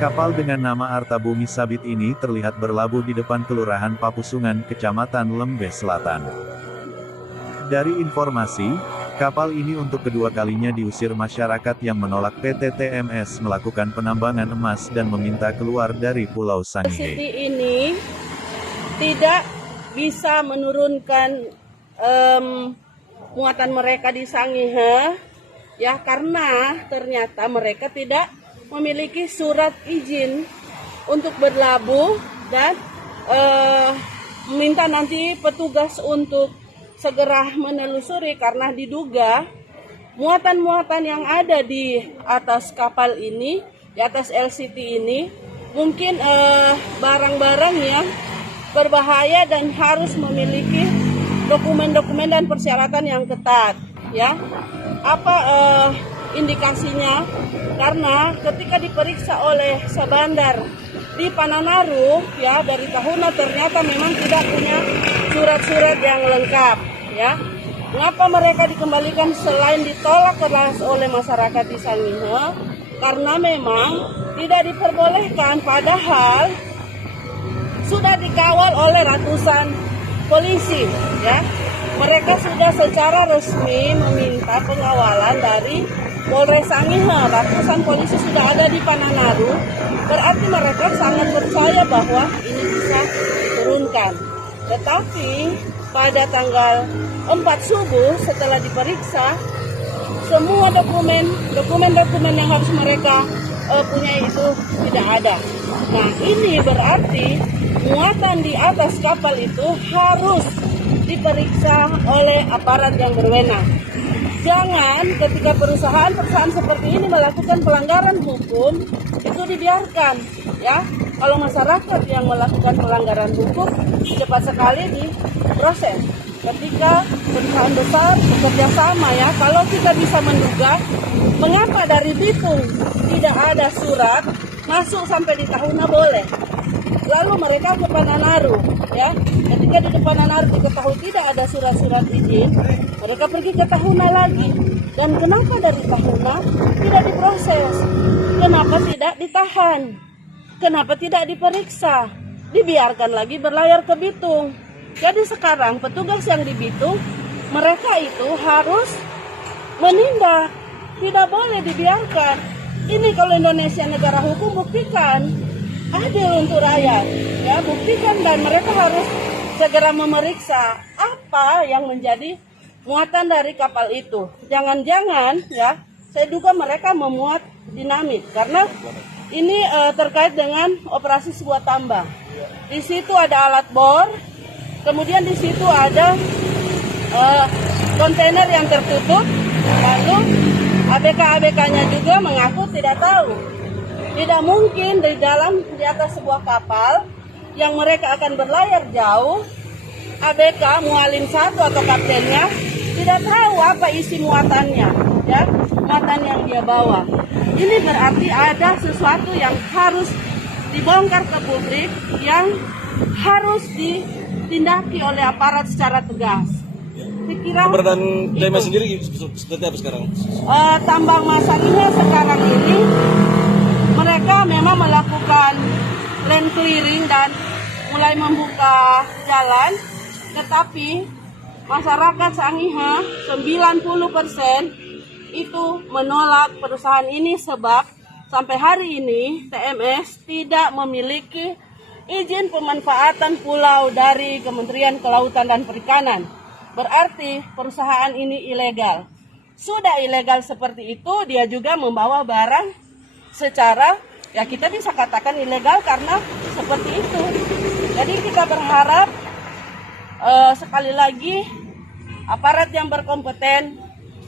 Kapal dengan nama Artabumi Sabit ini terlihat berlabuh di depan Kelurahan Papusungan, Kecamatan Lembeh Selatan. Dari informasi, kapal ini untuk kedua kalinya diusir masyarakat yang menolak PT TMS melakukan penambangan emas dan meminta keluar dari Pulau Sangihe. Ini tidak bisa menurunkan muatan mereka di Sangihe, ya, karena ternyata mereka tidak memiliki surat izin untuk berlabuh dan meminta nanti petugas untuk segera menelusuri karena diduga muatan-muatan yang ada di atas kapal ini, di atas LCT ini, mungkin barang-barang yang berbahaya dan harus memiliki dokumen-dokumen dan persyaratan yang ketat, ya. Apa indikasinya? Karena ketika diperiksa oleh Sabandar di Pananaru, ya, dari Tahuna ternyata memang tidak punya surat-surat yang lengkap, ya. Mengapa mereka dikembalikan selain ditolak keras oleh masyarakat di Sangihe? Karena memang tidak diperbolehkan, padahal sudah dikawal oleh ratusan polisi, ya. Mereka sudah secara resmi meminta pengawalan dari Polres Sangihe. Ratusan polisi sudah ada di Pananaru, berarti mereka sangat percaya bahwa ini bisa diturunkan. Tetapi pada tanggal 4 subuh setelah diperiksa, semua dokumen yang harus mereka punya itu tidak ada. Nah, ini berarti muatan di atas kapal itu harus diperiksa oleh aparat yang berwenang. Jangan ketika perusahaan seperti ini melakukan pelanggaran hukum itu dibiarkan, ya. Kalau masyarakat yang melakukan pelanggaran hukum cepat sekali diproses. Ketika perusahaan besar bekerja sama, ya, kalau kita bisa menduga mengapa dari Bitung tidak ada surat masuk sampai di Tahuna boleh, lalu mereka ke Pananaru, ya. Ketika di depan Pananaru diketahui tidak ada surat-surat izin, mereka pergi ke Tahuna lagi. Dan kenapa dari Tahuna tidak diproses? Kenapa tidak ditahan? Kenapa tidak diperiksa? Dibiarkan lagi berlayar ke Bitung. Jadi sekarang petugas yang di Bitung, mereka itu harus menindak. Tidak boleh dibiarkan. Ini kalau Indonesia negara hukum, buktikan adil untuk rakyat, ya, buktikan, dan mereka harus segera memeriksa apa yang menjadi muatan dari kapal itu. Jangan-jangan, ya, saya duga mereka memuat dinamit karena ini terkait dengan operasi sebuah tambang. Di situ ada alat bor, kemudian di situ ada kontainer yang tertutup, lalu ABK-ABK-nya juga mengaku tidak tahu. Tidak mungkin di atas sebuah kapal yang mereka akan berlayar jauh, ABK mualim satu atau kaptennya tidak tahu apa isi muatannya, ya, muatan yang dia bawa. Ini berarti ada sesuatu yang harus dibongkar ke publik, yang harus ditindaki oleh aparat secara tegas. Keberadaan TMS sendiri seperti apa sekarang? Tambang Sangihe sekarang ini mereka memang melakukan land clearing dan mulai membuka jalan, tetapi masyarakat Sangihe 90% itu menolak perusahaan ini sebab sampai hari ini TMS tidak memiliki izin pemanfaatan pulau dari Kementerian Kelautan dan Perikanan. Berarti perusahaan ini ilegal. Sudah ilegal seperti itu, dia juga membawa barang secara, ya, kita bisa katakan ilegal karena seperti itu. Jadi kita berharap sekali lagi aparat yang berkompeten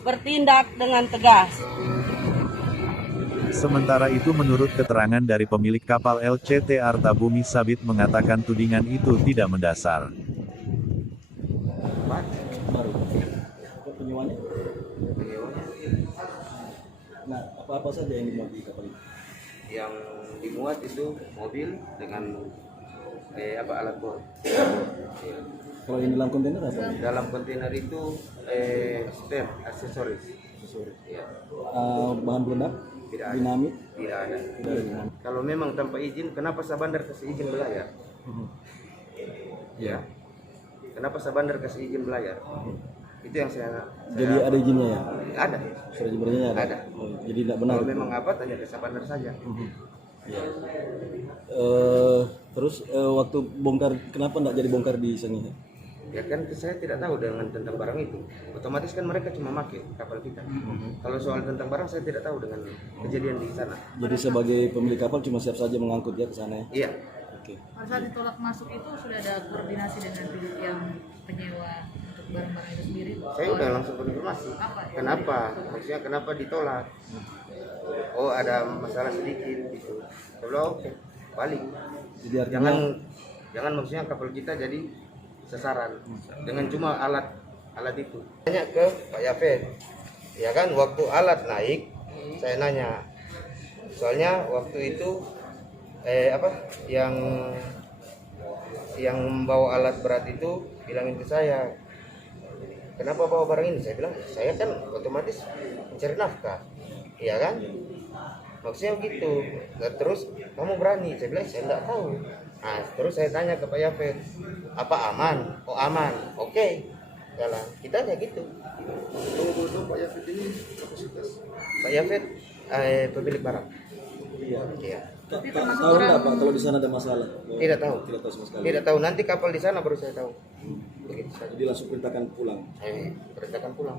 bertindak dengan tegas. Sementara itu menurut keterangan dari pemilik kapal LCT Artabumi Sabit mengatakan tudingan itu tidak mendasar. Penyewanya? Nah, apa-apa saja yang dimuat di kapal ini? Yang dimuat itu mobil dengan alat bor. Kalau yang dalam kontainer apa? Dalam kontainer itu spare aksesoris. Sorry. Ya. Bahan peledak? Tidak ada. Dinamit. Tidak ada. Tidak ada dinamit. Kalau memang tanpa izin, kenapa Sabandar kasih izin belayar? Ya. Kenapa Sabandar kasih izin belayar? Itu yang saya Jadi ada izinnya ya? ada. Surat izin beredarnya ada? Ada. Oh, jadi tidak benar. Kalau memang apa, tanya ke Sabandar saja. Ya. Terus waktu bongkar, kenapa tidak jadi bongkar di sini? Ya kan saya tidak tahu dengan tentang barang itu. Otomatis kan mereka cuma pakai kapal kita. Kalau soal tentang barang saya tidak tahu dengan kejadian di sana. Jadi sebagai pemilik kapal cuma siap saja mengangkut ya ke sana ya? Iya. Oke. Pada saat ditolak masuk itu sudah ada koordinasi dengan pihak yang penyewa untuk barang-barang itu sendiri. Saya udah langsung konfirmasi. Apa ya? Kenapa? Maksudnya kenapa ditolak? Oh ada masalah sedikit gitu. Saya bilang oke, balik. Jadi artinya Jangan maksudnya kapal kita jadi sasaran dengan cuma alat itu. Tanya ke Pak Yafet, ya kan waktu alat naik, saya nanya, soalnya waktu itu yang membawa alat berat itu bilangin ke saya, kenapa bawa barang ini? Saya bilang, saya kan otomatis mencari nafkah, ya kan? Maksudnya gitu. Nah, terus kamu berani? Saya bilang, saya tidak tahu. Nah, terus saya tanya ke Pak Yafet, apa aman? Oh aman, oke, jalan. Kita hanya gitu. Tunggu Pak Yafet ini kapasitas. Pak Yafet pemilik barang. Iya. tahu nggak Pak kalau di sana ada masalah? Tidak tahu. Tidak tahu sama sekali. Tidak tahu. Nanti kapal di sana baru saya tahu. Begitu saja. Jadi langsung perintahkan pulang. Perintahkan pulang.